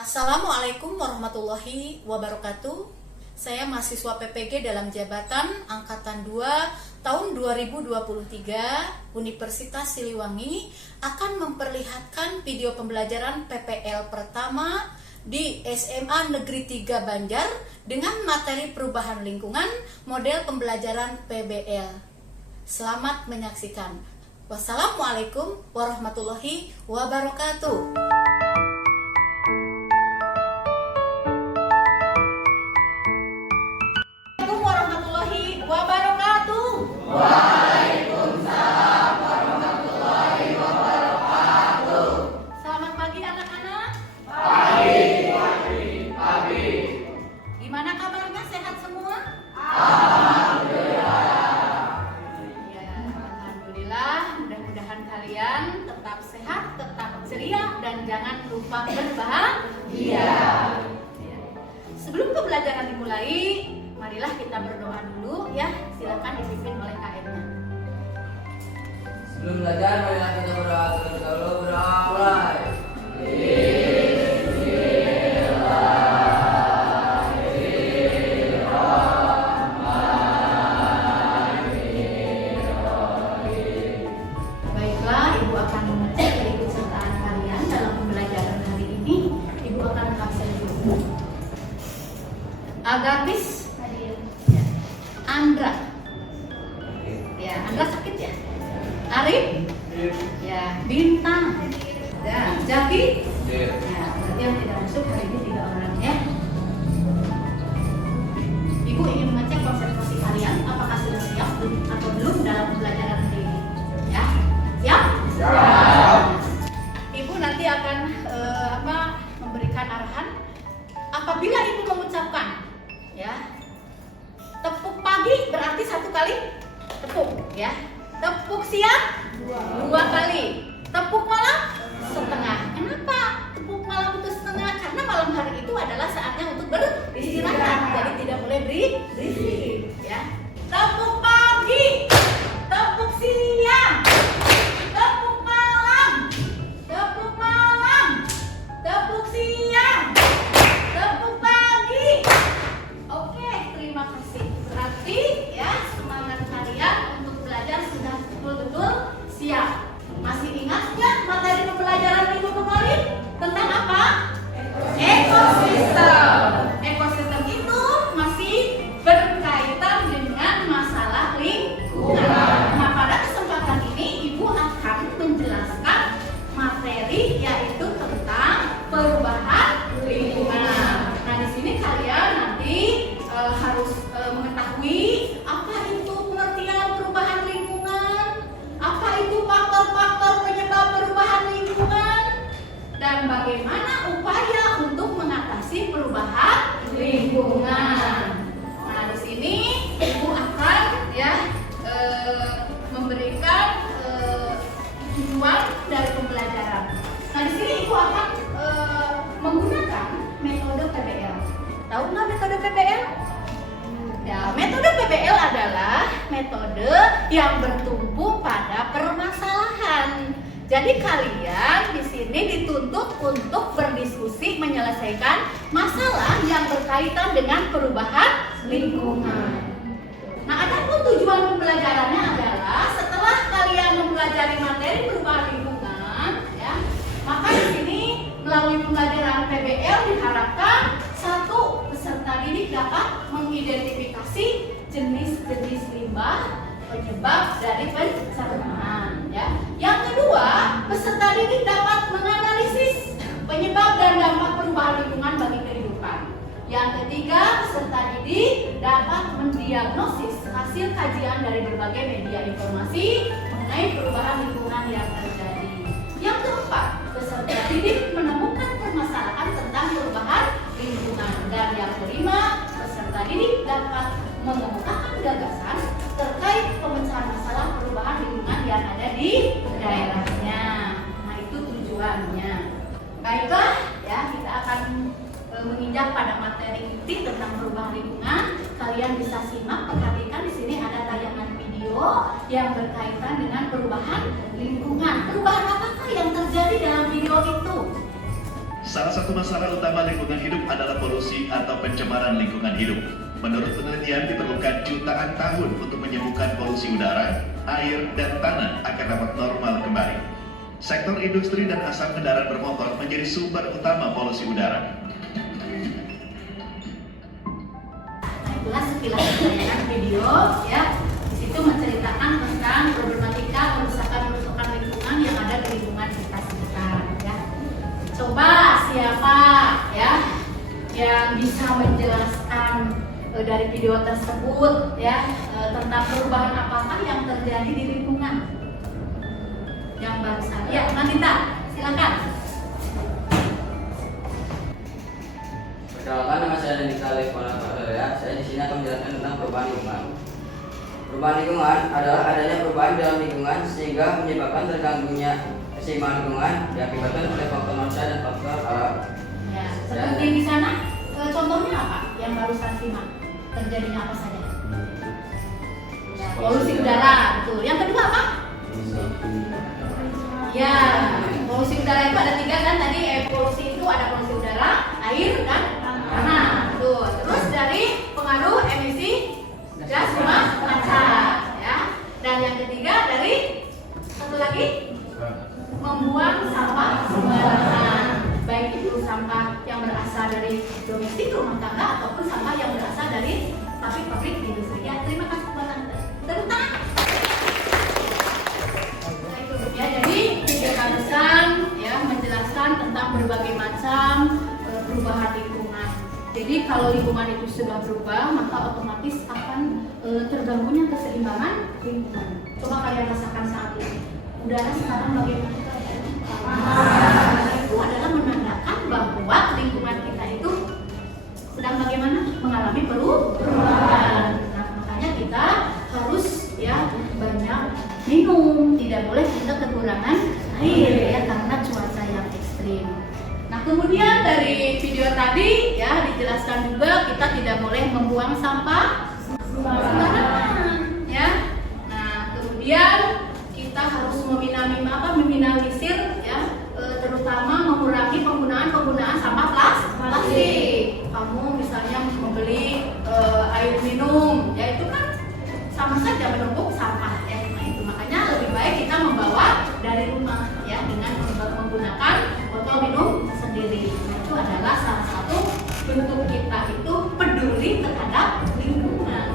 Assalamualaikum warahmatullahi wabarakatuh. Saya mahasiswa PPG dalam jabatan Angkatan 2 tahun 2023 Universitas Siliwangi akan memperlihatkan video pembelajaran PPL pertama di SMA Negeri 3 Banjar dengan materi perubahan lingkungan model pembelajaran PBL. Selamat menyaksikan. Wassalamualaikum warahmatullahi wabarakatuh. Waalaikumsalam warahmatullahi wabarakatuh. Selamat pagi anak-anak. Pagi. Gimana kabarnya? Sehat semua? Alhamdulillah. Ya, alhamdulillah. Mudah-mudahan kalian tetap sehat, tetap ceria, dan jangan lupa berbahagia. Ya. Sebelum pembelajaran dimulai, marilah kita berdoa dulu ya. Silakan dipimpin oleh KM-nya. Sebelum belajar, marilah kita berdoa terlebih dahulu. Berdoa mulai. Baiklah, Ibu akan mengecek keikutsertaan kalian dalam pembelajaran hari ini. Ibu akan kasih dulu. Agatis, ya. Andra, ya. Andra sakit ya. Arif, ya. Bintang, ya. Jaki, ya. Berarti yang tidak masuk hari ini 3 orang ya. Ibu ingin mengecek konsentrasi kalian, apakah sudah siap atau belum dalam pembelajaran hari ini, ya. Siap? Siap. Ibu nanti akan memberikan arahan apabila ibu mengucapkan, ya. Tepuk pagi berarti 1 kali tepuk, ya. Tepuk siang 2 kali. Tepuk malam setengah. Kenapa tepuk malam itu setengah? Karena malam hari itu adalah saatnya untuk beristirahat, jadi tidak boleh berisik, ya. Tepuk pagi, tepuk siang, tepuk malam, tepuk malam, tepuk siang, tepuk pagi. Oke, terima kasih. Berarti ya semangat kalian untuk belajar sudah betul-betul siap. Masih ingat nggak materi pembelajaran minggu kemarin tentang apa? Ekosistem. Ekosistem itu masih berkaitan dengan masalah lingkungan. Nah, pada kesempatan ini Ibu akan menjelaskan materi yaitu tentang perubahan lingkungan. Nah, di sini kalian nanti harus mengetahui apa itu pengertian perubahan lingkungan, apa itu faktor-faktor penyebab perubahan lingkungan, dan bagaimana upaya untuk mengatasi perubahan lingkungan. Nah, di sini Ibu akan memberikan tujuan dari pembelajaran. Nah, di sini Ibu akan menggunakan metode PBL. Tahu nggak metode PBL? Ya, metode PBL adalah metode yang bertumpu pada permasalahan. Jadi kalian di sini dituntut untuk berdiskusi menyelesaikan masalah yang berkaitan dengan perubahan lingkungan. Nah, adapun tujuan pembelajarannya adalah setelah kalian mempelajari materi perubahan lingkungan, ya, maka di sini melalui pembelajaran PBL diharapkan 1. Peserta didik dapat mengidentifikasi jenis-jenis limbah penyebab dari pencernaan, ya. Yang kedua, peserta didik dapat menganalisis penyebab dan dampak perubahan lingkungan bagi kehidupan. Yang ketiga, peserta didik dapat mendiagnosis hasil kajian dari berbagai media informasi mengenai perubahan lingkungan yang terjadi. Yang keempat, peserta didik menemukan permasalahan tentang perubahan lingkungan. Dan yang kelima, peserta didik dapat mengemukakan gagasan terkait pemecahan masalah perubahan lingkungan yang ada di daerahnya. Nah, itu tujuannya. Baiklah, ya, kita akan menginjak pada materi inti tentang perubahan lingkungan. Kalian bisa simak, perhatikan di sini ada tayangan video yang berkaitan dengan perubahan lingkungan. Perubahan apakah yang terjadi dalam video itu? Salah satu masalah utama lingkungan hidup adalah polusi atau pencemaran lingkungan hidup. Menurut penelitian diperlukan jutaan tahun untuk menyembuhkan polusi udara, air, dan tanah agar dapat normal kembali. Sektor industri dan asap kendaraan bermotor menjadi sumber utama polusi udara. Nah, itulah sekilas tayangan video ya. Di situ menceritakan tentang problematika kerusakan lingkungan yang ada di lingkungan kita sekitar ya. Coba siapa ya yang bisa menjelaskan dari video tersebut ya tentang perubahan apakah yang terjadi di lingkungan yang barusan. Ya, Nandita, silakan. Perkenalkan, nama saya Nandita Levona ya. Saya di sini akan menjelaskan tentang perubahan lingkungan. Perubahan lingkungan adalah adanya perubahan dalam lingkungan sehingga menyebabkan terganggunya keseimbangan lingkungan diakibatkan oleh faktor manusia dan faktor alam. Ya, seperti di sana contohnya apa yang barusan simak? Terjadinya apa saja? Ya, polusi udara, betul. Yang kedua apa? Ya, polusi udara itu ada 3 kan tadi. Polusi itu ada polusi udara, air, dan tanah. Tuh. Terus dari pengaruh emisi gas rumah kaca, ya. Dan yang ketiga dari satu lagi membuang sampah sembarangan, baik itu sampah yang berasal dari domestik rumah tangga ataupun sampah yang berasal dari pabrik-pabrik industri. Ya, terima kasih buat Anda. Tepuk tangan. Nah, itu ya. Jadi video barusan ya menjelaskan tentang berbagai macam perubahan lingkungan. Jadi kalau lingkungan itu sudah berubah, maka otomatis akan terganggunya keseimbangan lingkungan. Coba kalian rasakan saat ini. Udara sekarang bagaimana? Itu adalah menandakan bahwa lingkungan kita itu sedang bagaimana? Mengalami perubahan. Nah, makanya kita harus ya banyak minum, tidak boleh kita kekurangan air ya karena cuaca yang ekstrim. Nah, kemudian dari video tadi ya dijelaskan juga kita tidak boleh membuang sampah sembarangan ya. Nah, kemudian kita harus meminimalisir ya terutama mengurangi penggunaan sampah plastik. Kamu misalnya membeli air minum ya itu kan sama saja menumpuk sampah ya. Nah, itu makanya lebih baik kita membawa dari rumah ya dengan menggunakan botol minum sendiri. Nah, itu adalah salah satu bentuk kita itu peduli terhadap lingkungan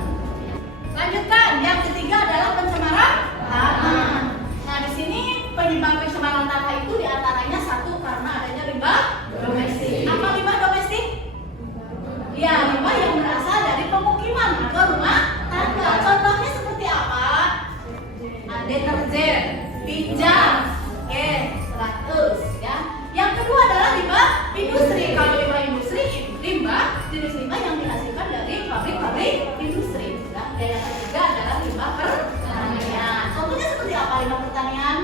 ya. Lanjutkan, yang ketiga adalah pencemaran tanah. Nah, di sini penyebab pencemaran tanah itu diantaranya satu karena adanya limbah domestik. Apa limbah domestik? Ya, limbah yang berasal dari pemukiman atau rumah tangga. Contohnya seperti apa? Deterjen, pijang, oke, 100 ya. Yang kedua adalah limbah industri. Kalau limbah industri, jenis limbah yang dihasilkan dari pabrik-pabrik industri. Ya. Dan yang ketiga adalah limbah pertanian. Contohnya seperti apa limbah pertanian?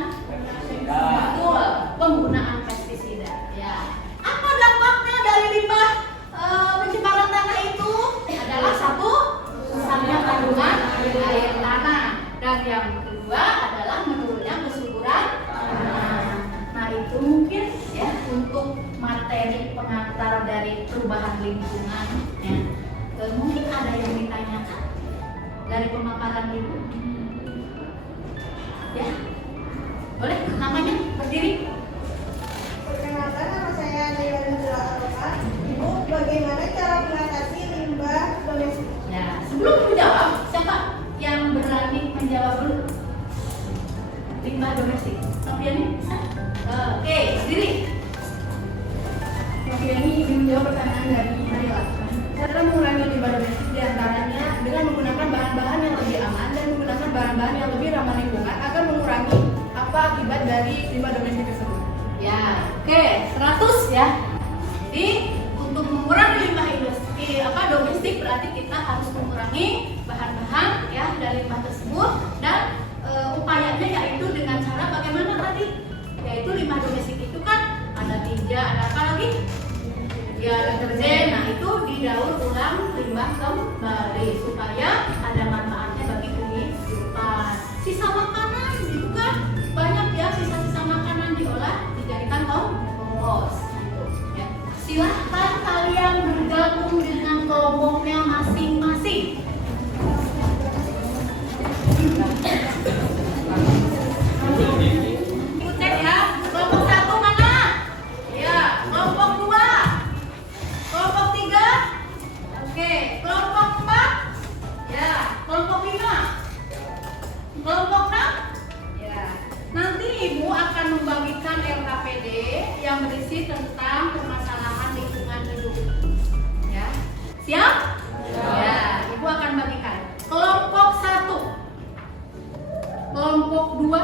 Betul, penggunaan pestisida. Ya. Apa dampaknya dari limbah pencemaran tanah itu? Adalah satu, rusaknya kandungan air tanah. Dan yang kedua adalah menurunnya kesuburan tanah. Nah, itu mungkin ya untuk materi pengantar dari perubahan lingkungan ya. Mungkin ada yang ditanyakan dari pemaparan ibu ya, boleh namanya berdiri. Perkenalkan, nama saya Naya Nurul Aroka. Ibu, bagaimana cara mengatasi limbah domestik? Ya, sebelum menjawab, siapa yang berani menjawab dulu? Limbah domestik. Noviani bisa? Oke, berdiri. Noviani ingin menjawab pertanyaan dari Mariela. Cara mengurangi limbah domestik diantaranya dengan menggunakan bahan-bahan yang lebih aman dan menggunakan bahan-bahan yang lebih ramah lingkungan agar mengurangi apa akibat dari limbah domestik tersebut. Ya, oke, 100 ya. Jadi untuk mengurangi limbah domestik berarti kita harus mengurangi bahan-bahan ya dari limbah tersebut dan upayanya yaitu dengan cara bagaimana tadi? Yaitu limbah domestik itu kan ada tinja, ada apa lagi? Ya, deterjen. Nah, itu didaur ulang limbah kembali supaya ada manfaatnya bagi kehidupan. Sisa makanan itu kan banyak ya, sisa-sisa makanan diolah dijadikan kompos gitu. bergabung dengan kelompoknya masing-masing. Ikutin ya. Kelompok 1 mana? Ya, kelompok 2. Kelompok 3. Oke, kelompok 4. Ya, kelompok 5. Kelompok 6. Ya. Nanti Ibu akan membagikan LKPD yang berisi tentang permasalahan lingkungan hidup. Ya. Siap? Ya, Ibu akan bagikan. Kelompok 1. Kelompok 2.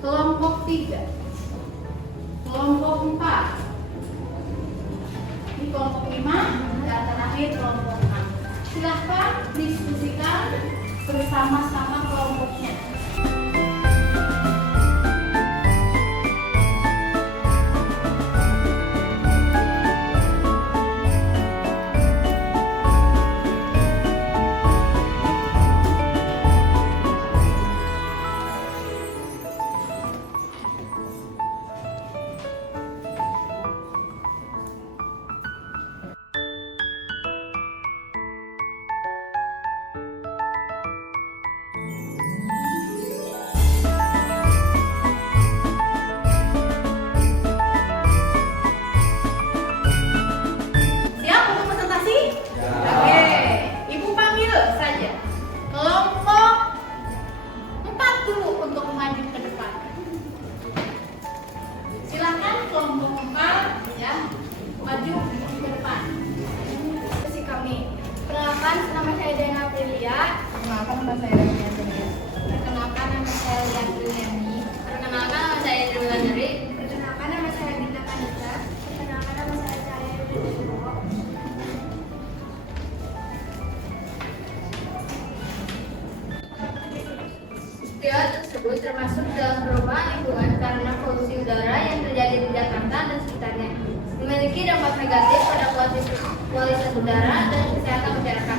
Kelompok 3. Kelompok 4. Ini kelompok 5 dan terakhir kelompok 6. Silahkan diskusikan bersama-sama kelompoknya. Siap untuk presentasi? Oke, Ibu panggil saja kelompok 4 dulu untuk maju ke depan. Silakan kelompok 4 ya, maju ke depan. Si kami. Perkenalkan, nama saya Dena Aprilia. Perkenalkan, nama saya Dena Aprilia. Perkenalkan, nama saya Lia Priliani. Perkenalkan, nama saya Indri Wulandari. Perkenalkan, nama saya Dinda Kanisa. Perkenalkan, nama saya Cahaya Yudhistira. Istilah tersebut termasuk dalam perubahan lingkungan karena polusi udara yang terjadi di Jakarta dan sekitarnya memiliki dampak negatif pada kualitas udara dan kesehatan masyarakat.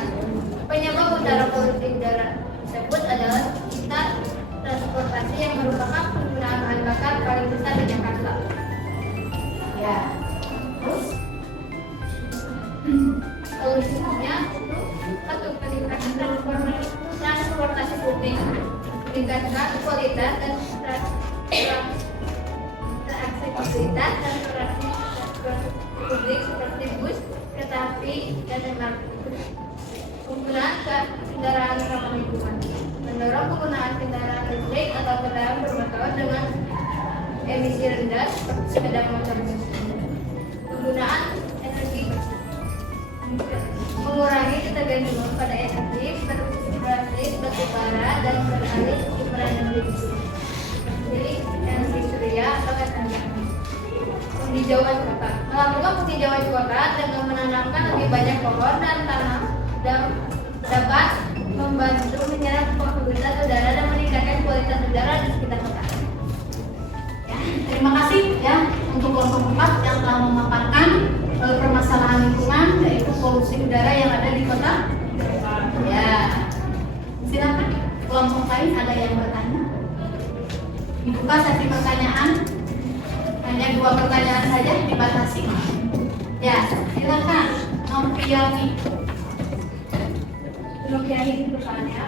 Penyebab udara polusi udara tersebut adalah kita transportasi yang merupakan penggunaan bahan bakar paling besar di Jakarta. Ya. Terus Solusinya itu satu, peningkatan transportasi publik, meningkatkan kualitas dan aksesibilitas transportasi publik seperti bus, kereta api, dan MRT. Penggunaan kendaraan ramah lingkungan, mendorong penggunaan kendaraan listrik atau kendaraan bermotor dengan emisi rendah seperti sepeda motor bus. Penggunaan energi bersih, mengurangi ketergantungan pada energi berbasis batu bara dan beralih ke energi bersih, pilih energi surya atau energi angin. Penghijauan kota, melakukan penghijauan kota dengan menanamkan lebih banyak pohon dan tanam dan dapat membantu menyerap kualitas udara dan meningkatkan kualitas udara di sekitar kota. ya, terima kasih ya untuk kelompok 4 yang telah memaparkan permasalahan lingkungan yaitu polusi udara yang ada di kota. Ya, silakan kelompok lain ada yang bertanya. Dibuka sesi pertanyaan. Hanya 2 pertanyaan saja dibatasi. Ya, silakan Noviani. Noviani itu bertanya,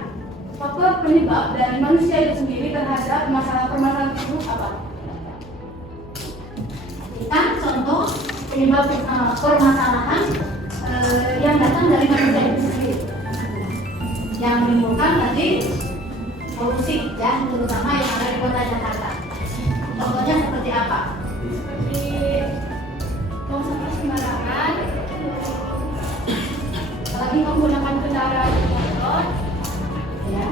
faktor penyebab dari manusia itu sendiri terhadap permasalahan tersebut apa? Kan contoh penyebab permasalahan yang datang dari manusia itu sendiri yang menimbulkan tadi polusi ya, terutama yang ada di kota Jakarta. Contohnya seperti apa? Seperti tong sampah sembarangan, Lagi menggunakan kendaraan motor ya,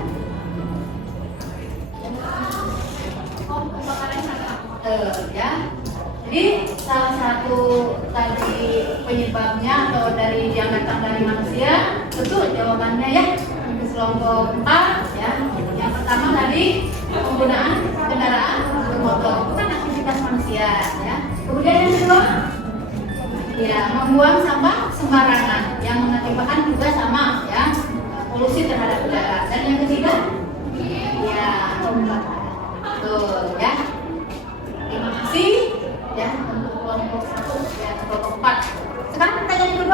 pembakaran sampah. ya. Jadi salah satu tadi penyebabnya atau dari yang datang dari manusia, betul jawabannya ya. Untuk kelompok 4 ya. Yang pertama tadi penggunaan kendaraan bermotor itu kan aktivitas manusia ya. Kemudian yang kedua ya membuang sampah sembarangan yang mengakibatkan juga sama ya polusi terhadap udara. Dan yang ketiga ya pembakaran. Tuh ya. Terima kasih ya untuk kelompok 1 dan kelompok 4. Sekarang pertanyaan kedua.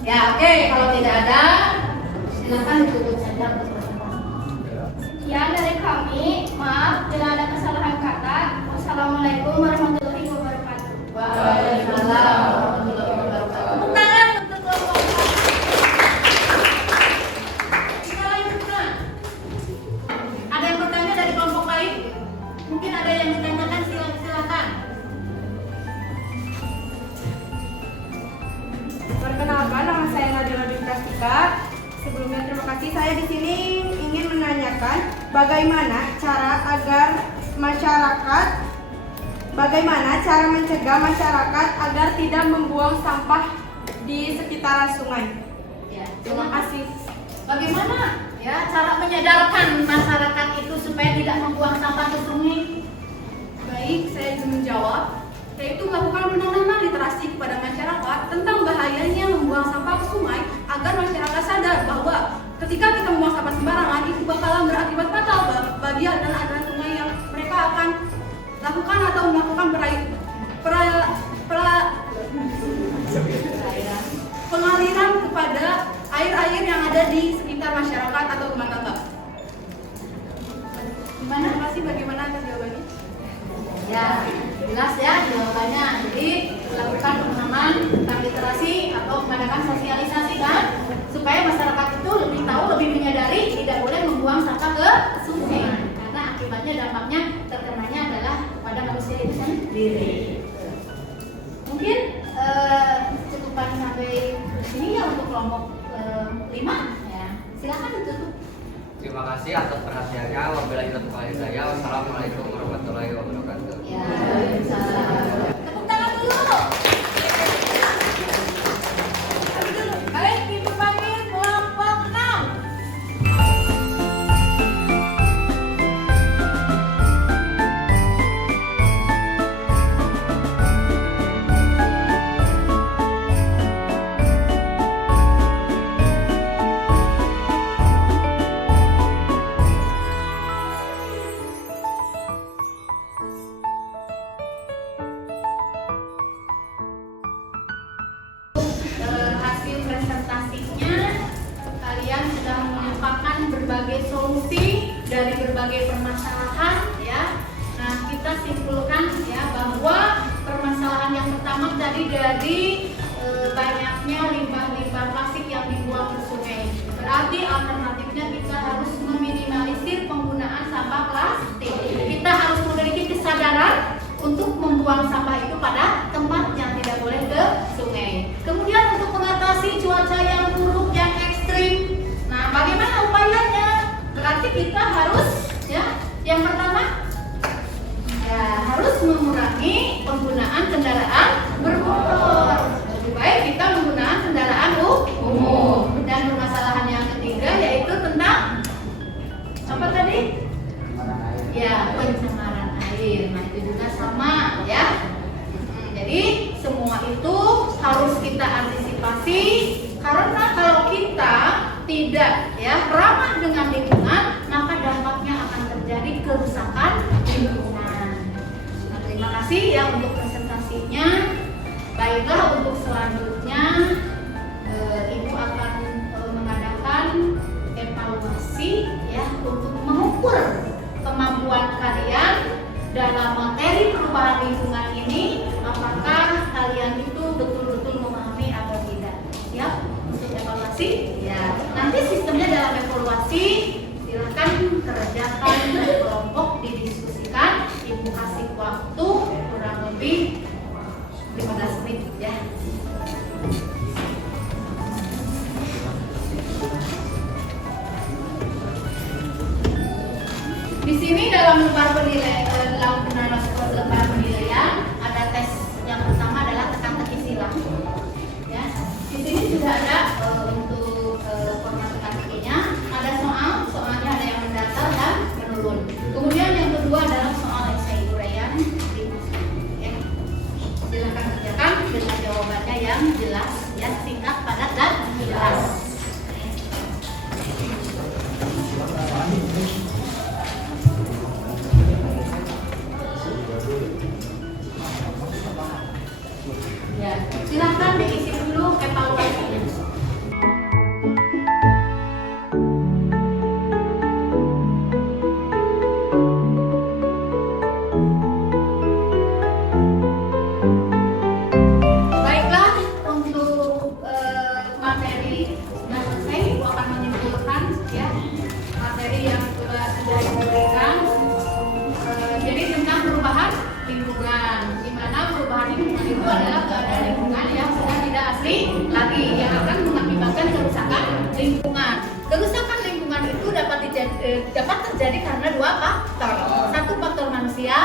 Ya, oke. Kalau tidak ada, silakan ditutup saja presentasi. Ya, dari kami, maaf bila ada kesalahan kata. Wassalamualaikum warahmatullahi wabarakatuh. Waalaikumsalam warahmatullahi wabarakatuh. Tepuk tangan untuk kelompok A. Kita lanjutkan. Ada yang bertanya dari kelompok lain? Mungkin ada yang ditanyakan, silakan. Perkenalkan, nama saya Nadila Dintastika. Sebelumnya terima kasih, saya di sini ingin menanyakan bagaimana cara mencegah masyarakat agar tidak membuang sampah di sekitaran sungai. Ya, Terima kasih. bagaimana ya cara menyadarkan masyarakat itu supaya tidak membuang sampah ke sungai? Baik, saya ingin menjawab, yaitu melakukan penanaman literasi kepada masyarakat tentang bahayanya membuang sampah ke sungai agar masyarakat sadar bahwa ketika kita membuang sampah sembarangan itu bakalan berakibat fatal bagi aliran sungai yang mereka akan lakukan atau melakukan pengaliran kepada air-air yang ada di sekitar masyarakat atau rumah tangga. Gimana? Terima kasih, bagaimana atas jawabannya? Ya, jelas ya jawabannya. Jadi melakukan pemahaman tentang literasi atau mengadakan sosialisasi kan, supaya masyarakat itu lebih tahu, lebih menyadari tidak boleh membuang sampah ke sungai. Karena akibatnya dampaknya terkenanya adalah pada manusia itu sendiri. Mungkin cukupan sampai sini ya untuk kelompok 5 ya. Silakan ditutup. Terima kasih atas perhatiannya. Wabillahi taufiq hidayah. Wassalamualaikum warahmatullahi wabarakatuh. Ya, tepuk tangan dulu. Kalian dipanggil kelompok 6. Hasil presentasinya kalian sudah menyampaikan berbagai solusi dari berbagai permasalahan ya. Nah, kita simpulkan ya bahwa permasalahan yang pertama tadi dari banyaknya limbah-limbah plastik yang dibuang ke sungai. Berarti alternatifnya kita harus meminimalisir penggunaan sampah plastik. Kita harus memiliki kesadaran untuk membuang sampah itu pada tempat yang tidak boleh ke sungai. Kemudian untuk mengatasi cuaca yang buruk, yang ekstrim, nah bagaimana upayanya? Berarti kita harus ya, yang pertama ya harus mengurangi penggunaan kendaraan bermotor. Lebih baik kita menggunakan kendaraan umum. Dan permasalahan yang ketiga yaitu tentang apa tadi? Ya, pencemaran air. Nah, itu juga sama ya. Jadi semua itu harus kita antisipasi karena kalau kita tidak ya ramah dengan lingkungan, maka dampaknya akan terjadi kerusakan lingkungan. Nah, terima kasih ya untuk presentasinya. Baiklah, untuk selanjutnya Ibu akan mengadakan evaluasi ya untuk mengukur kemampuan kalian dalam materi perubahan lingkungan ini, apakah kalian itu betul-betul memahami atau tidak. Siap untuk evaluasi? Ya. Nanti sistemnya dalam evaluasi silakan kerjakan kelompok, didiskusikan. Ibu kasih waktu kurang lebih 15 menit ya. Di sini dalam lembar penilaian, lembar penilaian ada tes yang pertama adalah teka-teki silang. Ya, di sini sudah ada untuk format teka-tekinya. Ada soalnya ada yang mendatar dan menurun. Kemudian yang kedua adalah soal esai uraian. Ya. Silakan kerjakan dengan jawabannya yang jelas, ya singkat, padat dan jelas. Ya, silahkan diisi dulu evaluasinya. materi sudah selesai, Ibu akan menyimpulkan ya materi yang sudah diberikan. Jadi tentang perubahan lingkungan, di mana perubahan lingkungan itu adalah keadaan lingkungan yang sudah tidak asli lagi, yang akan mengakibatkan kerusakan lingkungan. Kerusakan lingkungan itu dapat terjadi karena dua faktor. Satu, faktor manusia.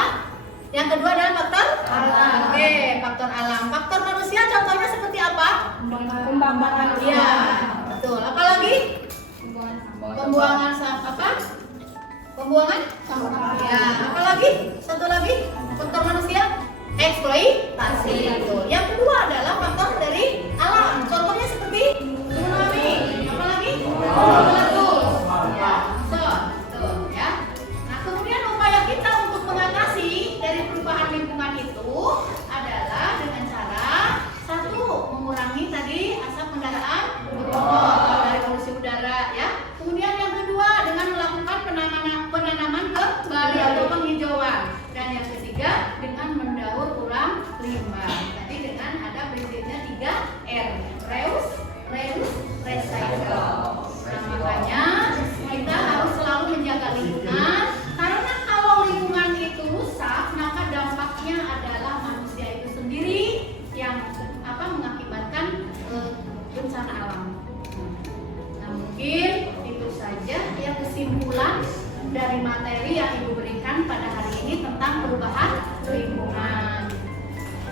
Yang kedua adalah faktor alam. Oke, faktor alam. Faktor manusia contohnya seperti apa? Pembuangan Iya, betul. Apalagi? Pembuangan apa? Pembuangan? Ya, apalagi? Satu lagi faktor manusia, eksploitasi. Betul. Yang kedua adalah faktor dari alam. Contohnya seperti tsunami. Apalagi? Meletus. Ya, betul ya. Nah, kemudian upaya kita untuk mengatasi dari perubahan lingkungan itu adalah dengan cara satu, mengurangi tadi asap kendaraan bermotor dari polusi udara ya. Kemudian yang kedua dengan melakukan penanaman kembali atau penghijauan, dan yang ketiga dengan mendaur ulang limbah. Tadi dengan ada prinsipnya 3R, reuse, recycle. Nah, makanya kita harus selalu menjaga lingkungan, karena kalau lingkungan itu rusak maka dampaknya adalah manusia itu sendiri yang mengakibatkan bencana alam. Nah, mungkin itu saja ya kesimpulan dari materi yang Ibu berikan pada hari ini tentang perubahan lingkungan.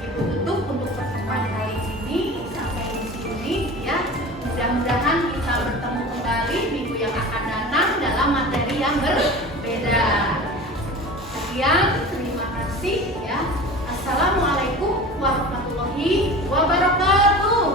Ibu tutup untuk pertemuan kali ini sampai di sini ya. Mudah-mudahan kita bertemu kembali minggu yang akan datang dalam materi yang berbeda. Sekian, terima kasih ya. Assalamualaikum warahmatullahi wabarakatuh.